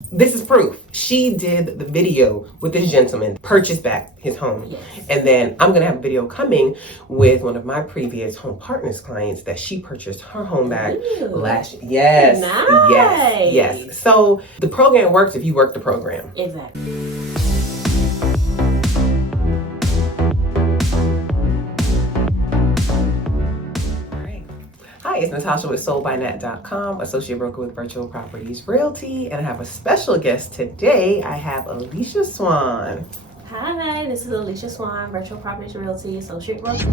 This is proof. She did the video with this gentleman, purchased back his home. Yes. And then I'm going to have a video coming with one of my previous home partners clients that she purchased her home back last year. Yes. Nice. Yes. So the program works if you work the program. Exactly. Hi, it's Natasha with SoldByNet.com, associate broker with Virtual Properties Realty, and I have a special guest today. I have Alicia Swann. Hi, this is Alicia Swann, Virtual Properties Realty, associate broker.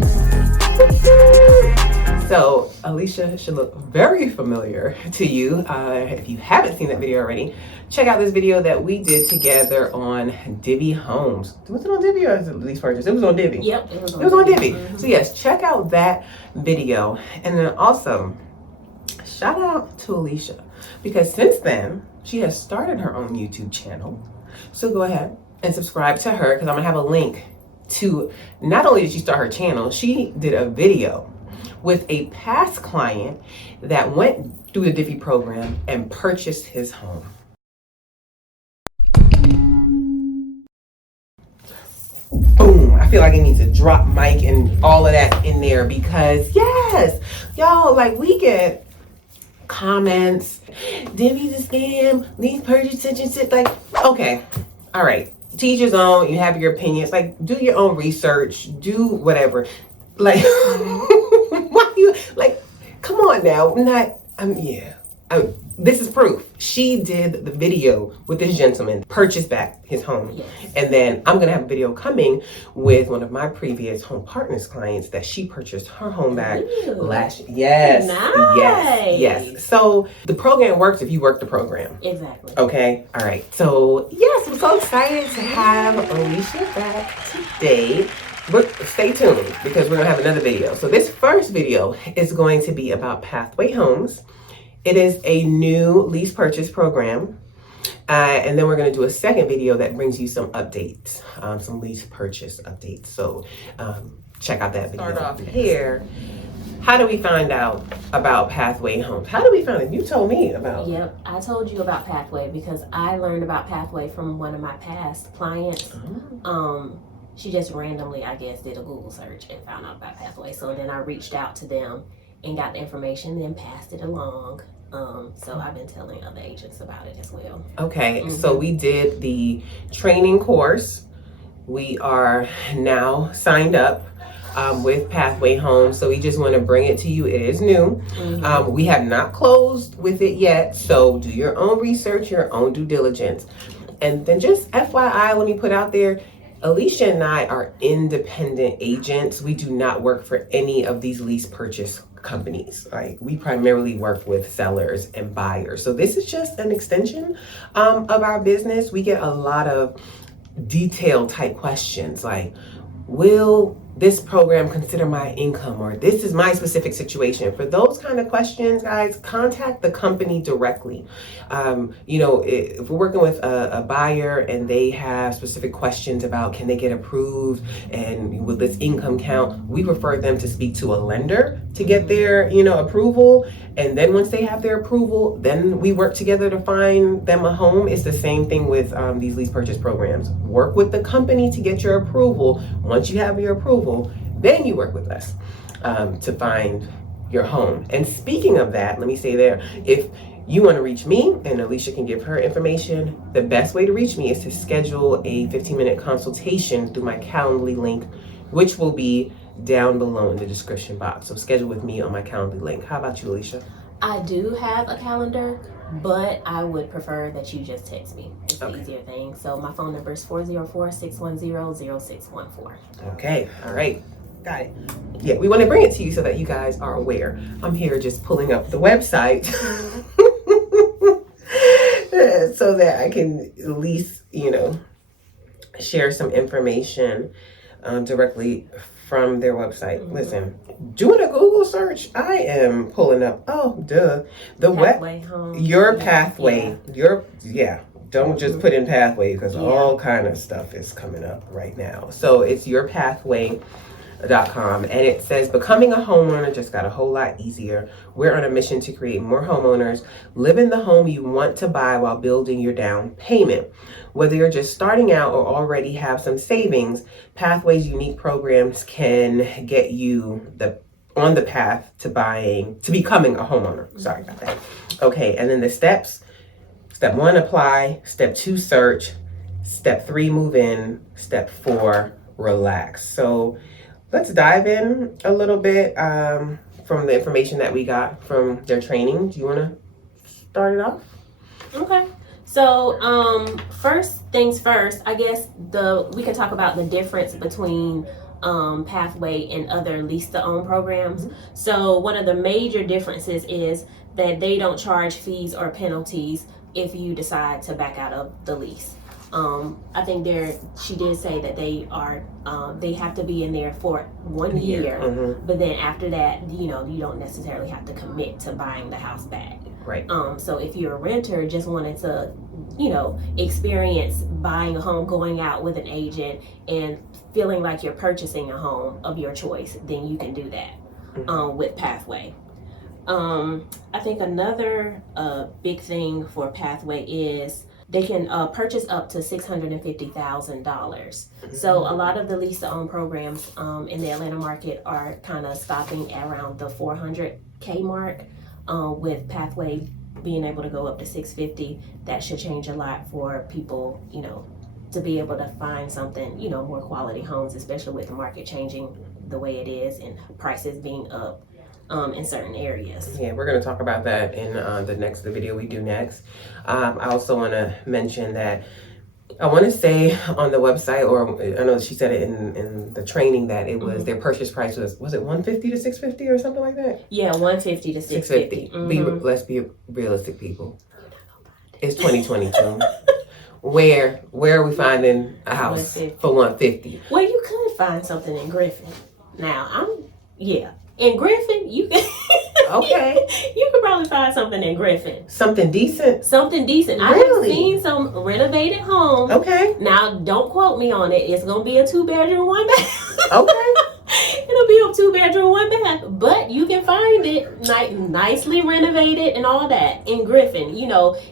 So Alicia should look very familiar to you. If you haven't seen that video already, check out this video that we did together on Divvy Homes. Was it on Divvy or was it Lease-Purchase? It was on Divvy. Yep, it was on Divvy. Mm-hmm. So yes, check out that video. And then also, shout out to Alicia, because since then, she has started her own YouTube channel. So go ahead and subscribe to her, because I'm gonna have a link to, not only did she start her channel, she did a video with a past client that went through the Divvy program and purchased his home. Boom, I feel like I need to drop mic and all of that in there, because yes, y'all, like, we get comments, Divvy's a scam, Lease-Purchase, such and such. Like, okay, all right, to each his own. You have your opinions, like, do your own research, do whatever. Like, why you, like, come on now. This is proof. She did the video with this gentleman, purchased back his home. Yes. And then I'm going to have a video coming with one of my previous home partners clients that she purchased her home back last year. Yes. Nice. Yes. So the program works if you work the program. Exactly. Okay. All right. So yes, I'm so excited to have Alicia back today. But stay tuned, because we're going to have another video. So this first video is going to be about Pathway Homes. It is a new lease purchase program. And then we're going to do a second video that brings you some updates, some lease purchase updates. So check out that video. Start off here. How do we find out about Pathway Homes? How do we find it? You told me about it. Yep, I told you about Pathway because I learned about Pathway from one of my past clients. She just randomly, I guess, did a Google search and found out about Pathway. So then I reached out to them and got the information, then passed it along. So I've been telling other agents about it as well. Okay, so we did the training course. We are now signed up with Pathway Homes. So we just want to bring it to you. It is new. We have not closed with it yet. So do your own research, your own due diligence. And then just FYI, let me put out there, Alicia and I are independent agents. We do not work for any of these lease purchase companies. Like, we primarily work with sellers and buyers. So this is just an extension of our business. We get a lot of detailed type questions like, will this program consider my income, or this is my specific situation? For those kind of questions, guys, contact the company directly. If we're working with a buyer and they have specific questions about can they get approved and will this income count, we refer them to speak to a lender to get their approval. And then once they have their approval, then we work together to find them a home. It's the same thing with these lease purchase programs. Work with the company to get your approval. Once you have your approval, then you work with us to find your home. And speaking of that, let me say there, if you want to reach me, and Alicia can give her information, the best way to reach me is to schedule a 15-minute consultation through my Calendly link, which will be down below in the description box. So schedule with me on my Calendly link. How about you, Alicia? I do have a calendar, but I would prefer that you just text me. It's the easier thing. So my phone number is 404-610-0614. Okay, all right. Got it. Yeah, we want to bring it to you so that you guys are aware. I'm here just pulling up the website so that I can at least, share some information directly from their website. Listen, doing a Google search, I am pulling up, the Pathway Home. Your Pathway, don't just put in Pathway, because all kind of stuff is coming up right now. So it's Your Pathway and it says, becoming a homeowner just got a whole lot easier. We're on a mission to create more homeowners live in the home you want to buy while building your down payment. Whether you're just starting out or already have some savings, Pathway's unique programs can get you on the path to becoming a homeowner. Sorry about that. Okay, and then the steps. Step 1, apply. Step 2, search. Step 3, move in. Step 4, relax. So let's dive in a little bit from the information that we got from their training. Do you want to start it off? Okay. So first things first, I guess we can talk about the difference between Pathway and other lease-to-own programs. So one of the major differences is that they don't charge fees or penalties if you decide to back out of the lease. I think she did say that they have to be in there for 1 year, but then after that, you don't necessarily have to commit to buying the house back. Right. So if you're a renter, just wanted to, experience buying a home, going out with an agent and feeling like you're purchasing a home of your choice, then you can do that with Pathway. I think another big thing for Pathway is they can purchase up to $650,000. So a lot of the lease-to-own programs in the Atlanta market are kind of stopping around the $400K mark. With Pathway being able to go up to 650, that should change a lot for people, to be able to find something, more quality homes, especially with the market changing the way it is and prices being up in certain areas. Yeah, we're going to talk about that in the video we do next. I also want to mention that I want to say on the website, or I know she said it in the training, that it was their purchase price was it 150 to 650 or something like that? Yeah, 150 to 650. Let's be realistic, people. It's 2022. Where are we finding a house for 150? Well, you could find something in Griffin. Now, in Griffin, you can. Okay. You could probably find something in Griffin. Something decent? Something decent. Really? I have seen some renovated homes. Okay. Now, don't quote me on it. It's going to be a 2-bedroom, 1 bath. Okay. It'll be a 2-bedroom, 1 bath. But you can find it nicely renovated and all that in Griffin.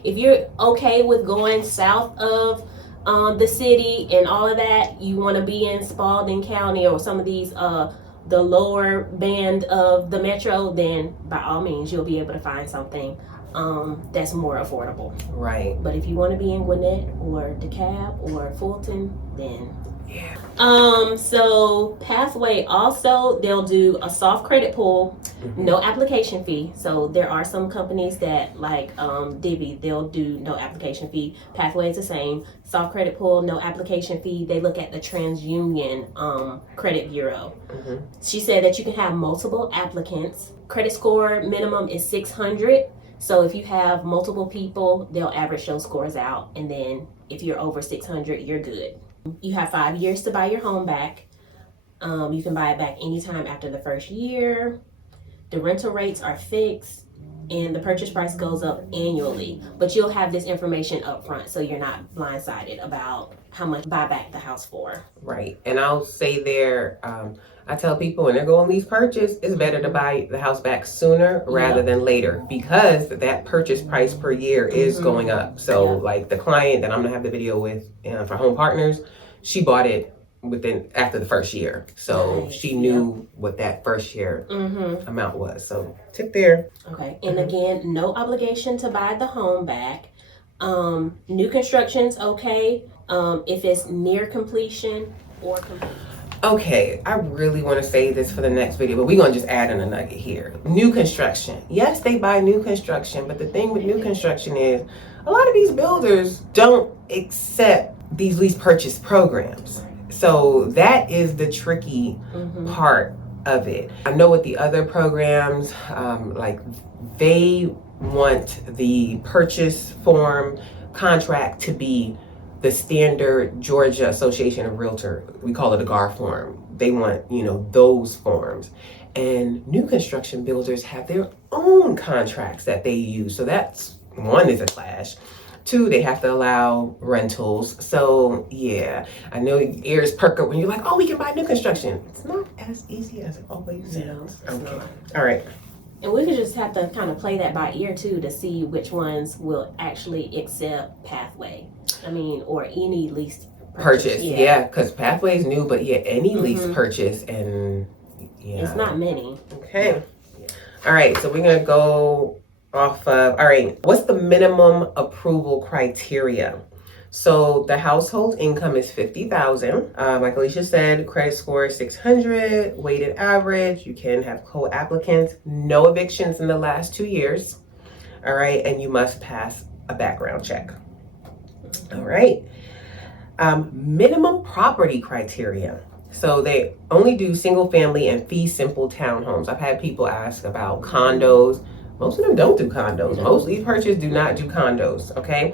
If you're okay with going south of the city and all of that, you want to be in Spalding County or some of these the lower band of the metro, then by all means you'll be able to find something that's more affordable. Right. But if you want to be in Gwinnett or DeKalb or Fulton, then yeah. So Pathway also, they'll do a soft credit pull, no application fee. So there are some companies that like Divvy, they'll do no application fee. Pathway is the same. Soft credit pull, no application fee. They look at the TransUnion credit bureau. She said that you can have multiple applicants. Credit score minimum is 600. So if you have multiple people, they'll average those scores out. And then if you're over 600, you're good. You have 5 years to buy your home back. You can buy it back anytime after the first year. The rental rates are fixed and the purchase price goes up annually. But you'll have this information up front so you're not blindsided about how much buy back the house for. Right. And I'll say there, I tell people when they're going Lease-Purchase, it's better to buy the house back sooner rather than later, because that purchase price per year is going up. So like the client that I'm going to have the video with for Home Partners, she bought it after the first year. So she knew what that first year amount was. So tip there. Okay. And again, no obligation to buy the home back. New construction's okay if it's near completion or complete. Okay, I really want to say this for the next video, but we're going to just add in a nugget here. New construction. Yes, they buy new construction, but the thing with new construction is a lot of these builders don't accept these lease purchase programs. So that is the tricky part of it. I know with the other programs, like they want the purchase form contract to be the standard Georgia Association of Realtor, we call it a GAR form. They want, those forms. And new construction builders have their own contracts that they use. So that's one is a clash. Two, they have to allow rentals. So yeah, I know ears perk up when you're like, oh, we can buy new construction. It's not as easy as it always sounds. No, it's not. All right. And we could just have to kind of play that by ear too to see which ones will actually accept Pathway. I mean, or any lease Purchase. Yeah, because Pathway is new, but yeah, any lease purchase and yeah. It's not many. Okay. All right, so we're going to go off of, all right, what's the minimum approval criteria? So the household income is $50,000. Like Alicia said, credit score is 600, weighted average. You can have co-applicants, no evictions in the last 2 years. All right, and you must pass a background check. All right. Minimum property criteria. So they only do single family and fee simple townhomes. I've had people ask about condos. Most of them don't do condos. Most Lease-Purchase do not do condos, okay?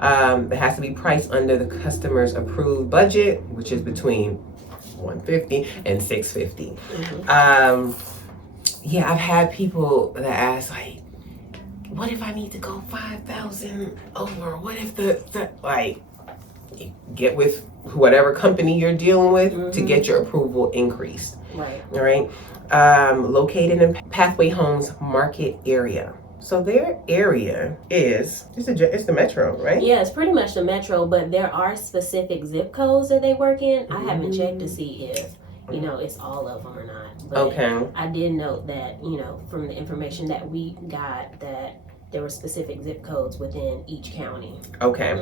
It has to be priced under the customer's approved budget, which is between $150 and $650. Yeah, I've had people that ask, like, what if I need to go 5,000 over? What if the like, get with whatever company you're dealing with to get your approval increased. Right. All right. Located in Pathway Homes market area. So their area is it's the metro, right? Yeah, it's pretty much the metro, but there are specific zip codes that they work in. I haven't checked to see if it's all of them or not. But Okay. I did note that from the information that we got that there were specific zip codes within each county. Okay.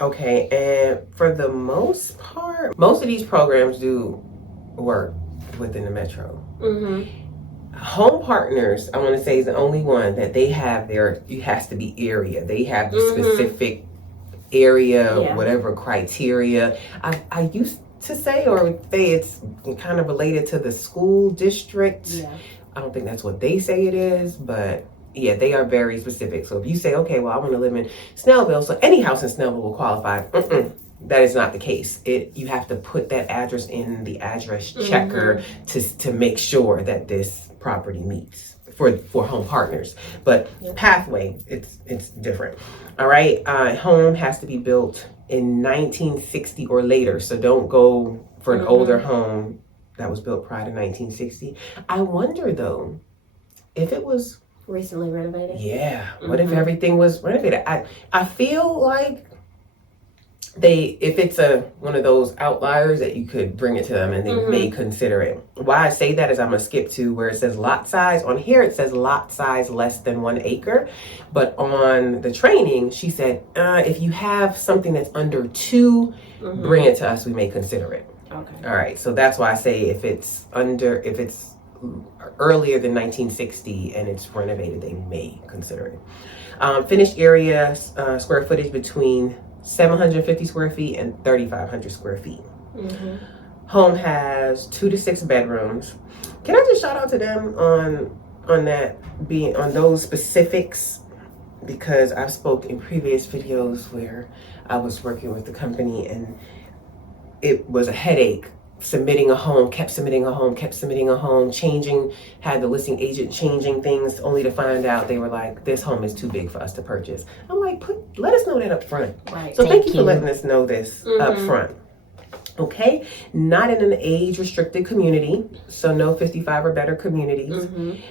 Okay. And for the most part, most of these programs do work within the metro. Home Partners, I want to say, is the only one that they have it has to be area. They have the specific area, whatever criteria. I used to say, or say it's kind of related to the school district. Yeah. I don't think that's what they say it is, but yeah, they are very specific. So if you say, okay, well, I want to live in Snellville, so any house in Snellville will qualify. That is not the case. You have to put that address in the address checker to make sure that this property meets for Home Partners. But Pathway, it's different. All right, home has to be built in 1960 or later. So don't go for an older home that was built prior to 1960. I wonder though, if it was recently renovated. Yeah. What if everything was renovated? I feel like if it's one of those outliers that you could bring it to them and they may consider it. Why I say that is I'm gonna skip to where it says lot size. On here it says lot size less than 1 acre, but on the training she said if you have something that's under 2, bring it to us. We may consider it. Okay. All right. So that's why I say if it's earlier than 1960 and it's renovated, they may consider it. Finished area square footage between 750 square feet and 3,500 square feet. Home has 2 to 6 bedrooms. Can I just shout out to them on that, being on those specifics, because I've spoke in previous videos where I was working with the company and it was a headache. Kept submitting a home, had the listing agent changing things only to find out they were like, this home is too big for us to purchase. I'm like, let us know that up front. Right. So thank you for letting us know this up front. Okay, not in an age restricted community, so no 55 or better communities.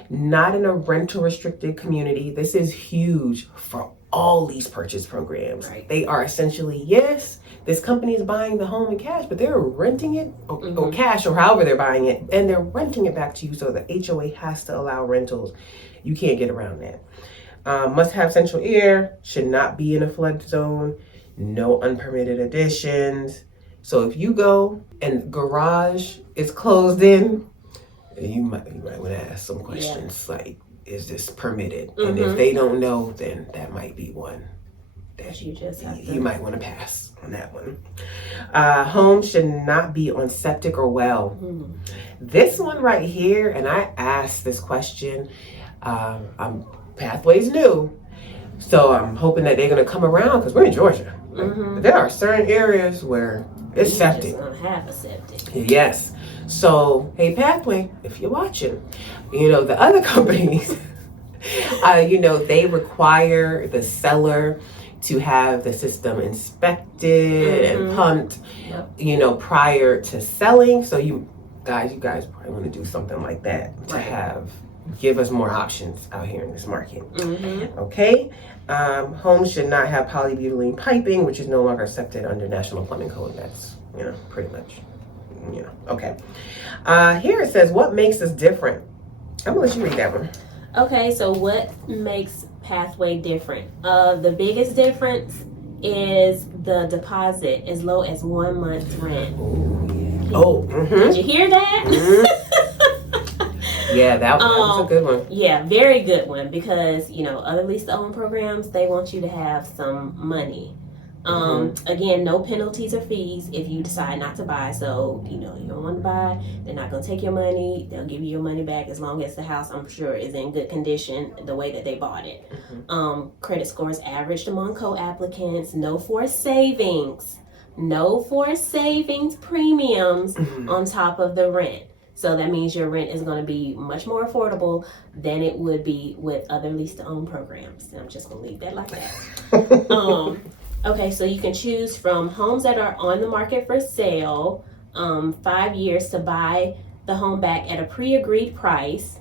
Not in a rental restricted community. This is huge for all lease purchase programs. Right. They are essentially, yes, this company is buying the home in cash, but they're renting it or cash or however they're buying it, and they're renting it back to you. So the HOA has to allow rentals. You can't get around that. Must have central air, should not be in a flood zone, no unpermitted additions. So if you go and garage is closed in, you might want to ask some questions like, is this permitted? And if they don't know, then that might be one that you might want to pass on that one. Home should not be on septic or well. This one right here, and I asked this question, Pathway's new, so I'm hoping that they're going to come around because we're in Georgia. There are certain areas where it's septic. Just don't have a septic. Yes. So, hey, Pathway, if you're watching, the other companies, they require the seller to have the system inspected and pumped, prior to selling. So you guys probably want to do something like that to give us more options out here in this market. Okay. Homes should not have polybutylene piping, which is no longer accepted under National Plumbing Code. That's, pretty much, okay. Here it says, what makes us different? I'm gonna let you read that one. Okay, so what makes Pathway different? The biggest difference is the deposit, as low as 1 month's rent. Did you hear that? Yeah, that was a good one. Yeah, very good one, because other lease-to-own programs, they want you to have some money. Again, no penalties or fees if you decide not to buy. So you don't want to buy, they're not going to take your money. They'll give you your money back as long as the house, I'm sure, is in good condition the way that they bought it. Credit scores averaged among co-applicants. No forced savings premiums on top of the rent. So that means your rent is going to be much more affordable than it would be with other lease-to-own programs. And I'm just going to leave that like that. Okay, so you can choose from homes that are on the market for sale, 5 years to buy the home back at a pre-agreed price.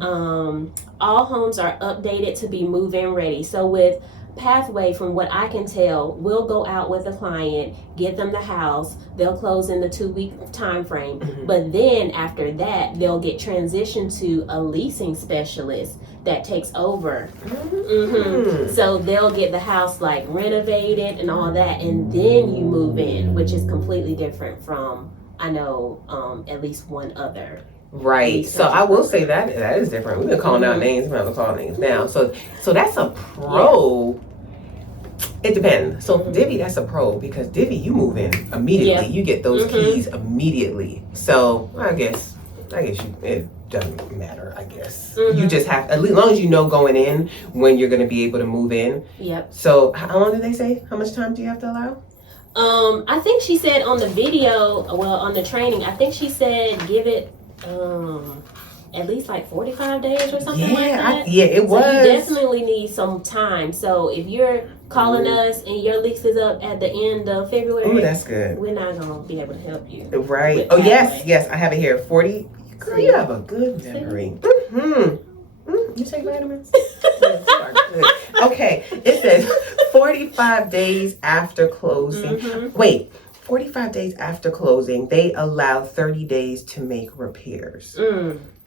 All homes are updated to be move-in ready. So with Pathway, from what I can tell, we'll go out with a client, get them the house, they'll close in the 2-week time frame, but then after that they'll get transitioned to a leasing specialist that takes over. So they'll get the house like renovated and all that, and then you move in, which is completely different from, I know, at least one other. Right. So I will say that is different. We've been calling out names. We're not going to call names now. So that's a pro. Yeah. It depends. So Divvy, that's a pro, because Divvy, you move in immediately. You get those keys immediately. So I guess it doesn't matter, I guess. You just have, as long as you know going in when you're going to be able to move in. Yep. So how long did they say? How much time do you have to allow? I think she said on the video, on the training, I think she said give it at least like 45 days or something like that. It was. So you definitely need some time. So if you're calling us and your lease is up at the end of February, oh, that's good. We're not gonna be able to help you. Right. Oh, yes, I have it here. 40. Girl, you have a good memory. You take vitamins? Okay. It says 45 days after closing. Wait. 45 days after closing, they allow 30 days to make repairs.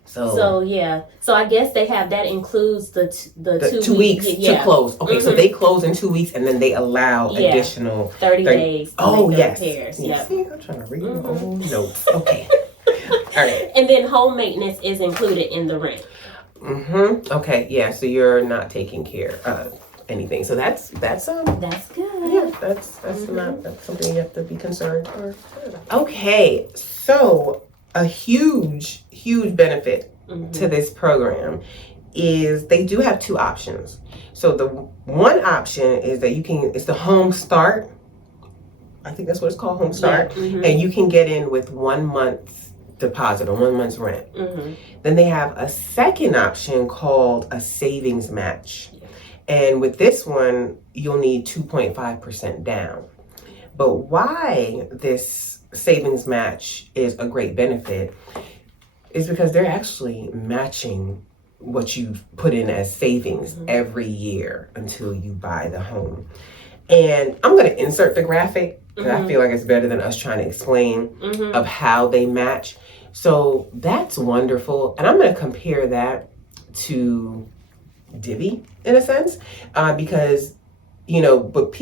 So I guess they have, that includes the 2 weeks to close. Okay, so they close in 2 weeks and then they allow additional 30 days to make repairs. Yeah. See, I'm trying to read my own notes. Okay. All right. And then home maintenance is included in the rent. Okay, yeah, so you're not taking care of anything. So that's good. Yeah, that's not something you have to be concerned for. Okay, so a huge benefit to this program is they do have 2 options. So the one option is that it's the home start. I think that's what it's called, home start. And you can get in with 1 month's deposit or 1 month's rent. Then they have a second option called a savings match. And with this one, you'll need 2.5% down. But why this savings match is a great benefit is because they're actually matching what you've put in as savings every year until you buy the home. And I'm going to insert the graphic because I feel like it's better than us trying to explain of how they match. So that's wonderful. And I'm going to compare that to Divvy in a sense, because but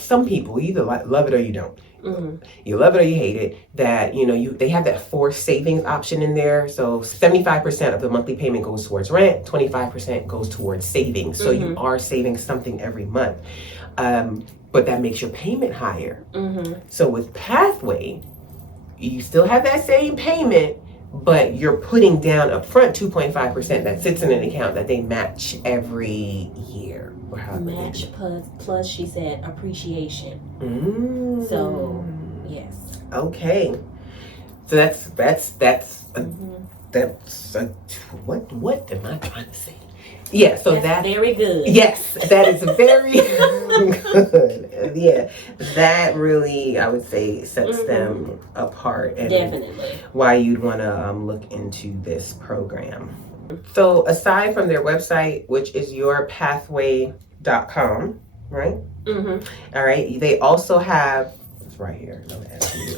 some people either love it or you don't. You love it or you hate it. That they have that forced savings option in there. So 75% of the monthly payment goes towards rent, 25% goes towards savings. So you are saving something every month, but that makes your payment higher. So with Pathway, you still have that same payment, but you're putting down upfront 2.5% that sits in an account that they match every year. Or match plus, she said, appreciation. So, yes. Okay. So that's what am I trying to say? Yeah, so that's very good. Yes, that is very good. Yeah, that really, I would say, sets them apart. And definitely why you'd want to look into this program. So aside from their website, which is yourpathway.com, right? All right. They also have, it's right here.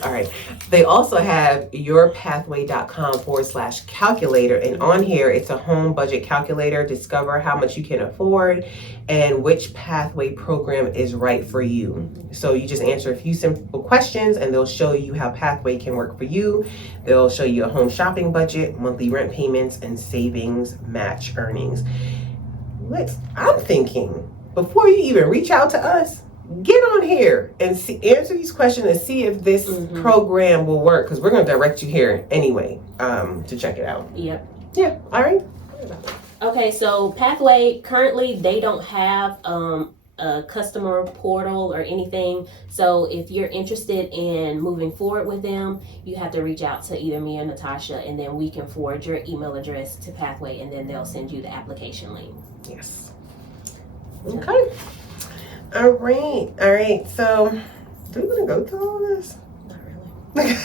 All right. They also have yourpathway.com/calculator. And on here, it's a home budget calculator. Discover how much you can afford and which pathway program is right for you. So you just answer a few simple questions and they'll show you how pathway can work for you. They'll show you a home shopping budget, monthly rent payments, and savings match earnings. I'm thinking, before you even reach out to us, get on here and answer these questions and see if this program will work, because we're going to direct you here anyway to check it out. Yep. Yeah. All right. Okay, so Pathway, currently they don't have a customer portal or anything. So if you're interested in moving forward with them, you have to reach out to either me or Natasha, and then we can forward your email address to Pathway, and then they'll send you the application link. Yes. Okay. All right. So, do we want to go through all this? Not really.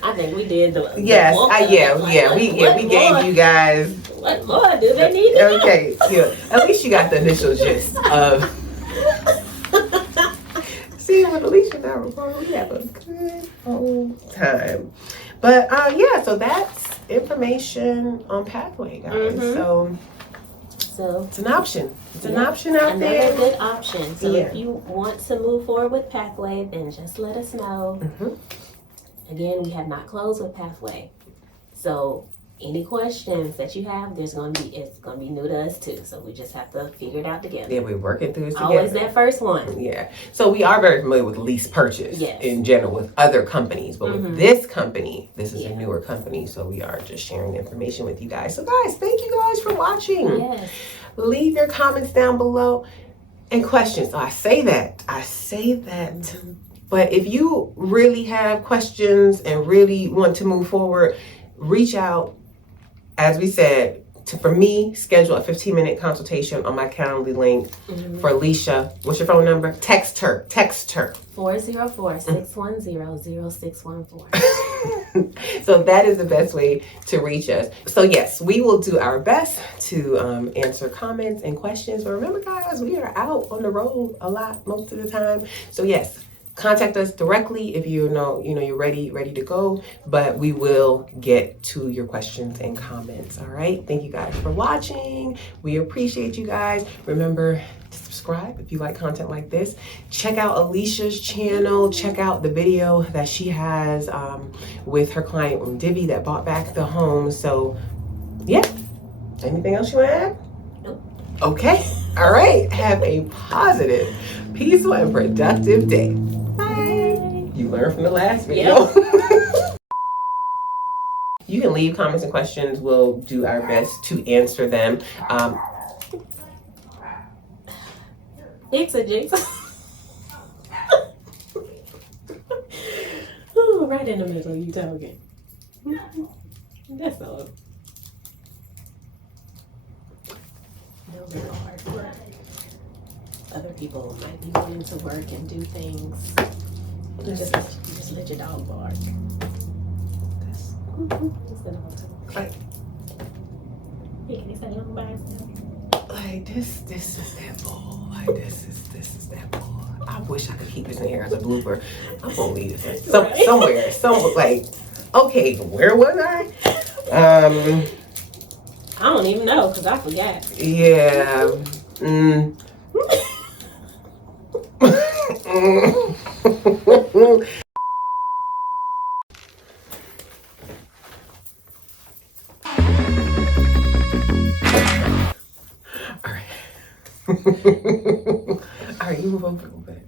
I think we did the yes. We gave you guys. What more do they need? Okay. Yeah. At least you got the initial gist of. See, with Alicia and I recording, we have a good old time. But yeah, so that's information on Pathway, guys. So it's an option. It's an option out there. Another good option. So if you want to move forward with Pathway, then just let us know. Again, we have not closed with Pathway. So any questions that you have, it's gonna be new to us too. So we just have to figure it out together. Yeah, we're working through this together. Always that first one. Yeah. So we are very familiar with Lease-Purchase in general with other companies, but with this company, this is a newer company, so we are just sharing information with you guys. So guys, thank you guys for watching. Yes. Leave your comments down below and questions. So I say that. But if you really have questions and really want to move forward, reach out. As we said, for me, schedule a 15-minute consultation on my Calendly link. For Alicia, what's your phone number? Text her. 404-610-0614. So that is the best way to reach us. So yes, we will do our best to answer comments and questions. But remember, guys, we are out on the road a lot most of the time. So yes, contact us directly if you're ready to go, but we will get to your questions and comments. All right. Thank you guys for watching. We appreciate you guys. Remember to subscribe if you like content like this. Check out Alicia's channel. Check out the video that she has with her client from Divvy that bought back the home. So yeah. Anything else you want to add? Nope. Okay. All right. Have a positive, peaceful, and productive day. You learned from the last video. You can leave comments and questions. We'll do our best to answer them. Exegesis. Ooh, right in the middle, you talking. That's all. No real hard work. Other people might be wanting to work and do things. You just let your dog bark. Like, hey, can you say little bark? Like this is that bull. Like this is that bull. I wish I could keep this in here as a blooper. I'm gonna leave it somewhere. Like, okay, where was I? I don't even know because I forgot. Yeah. All right, you move over a little bit.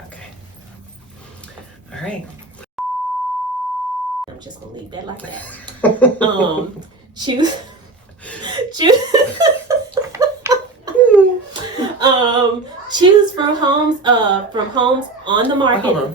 Okay. All right. I'm just gonna leave that like that. Choose from homes on the market. Hold on.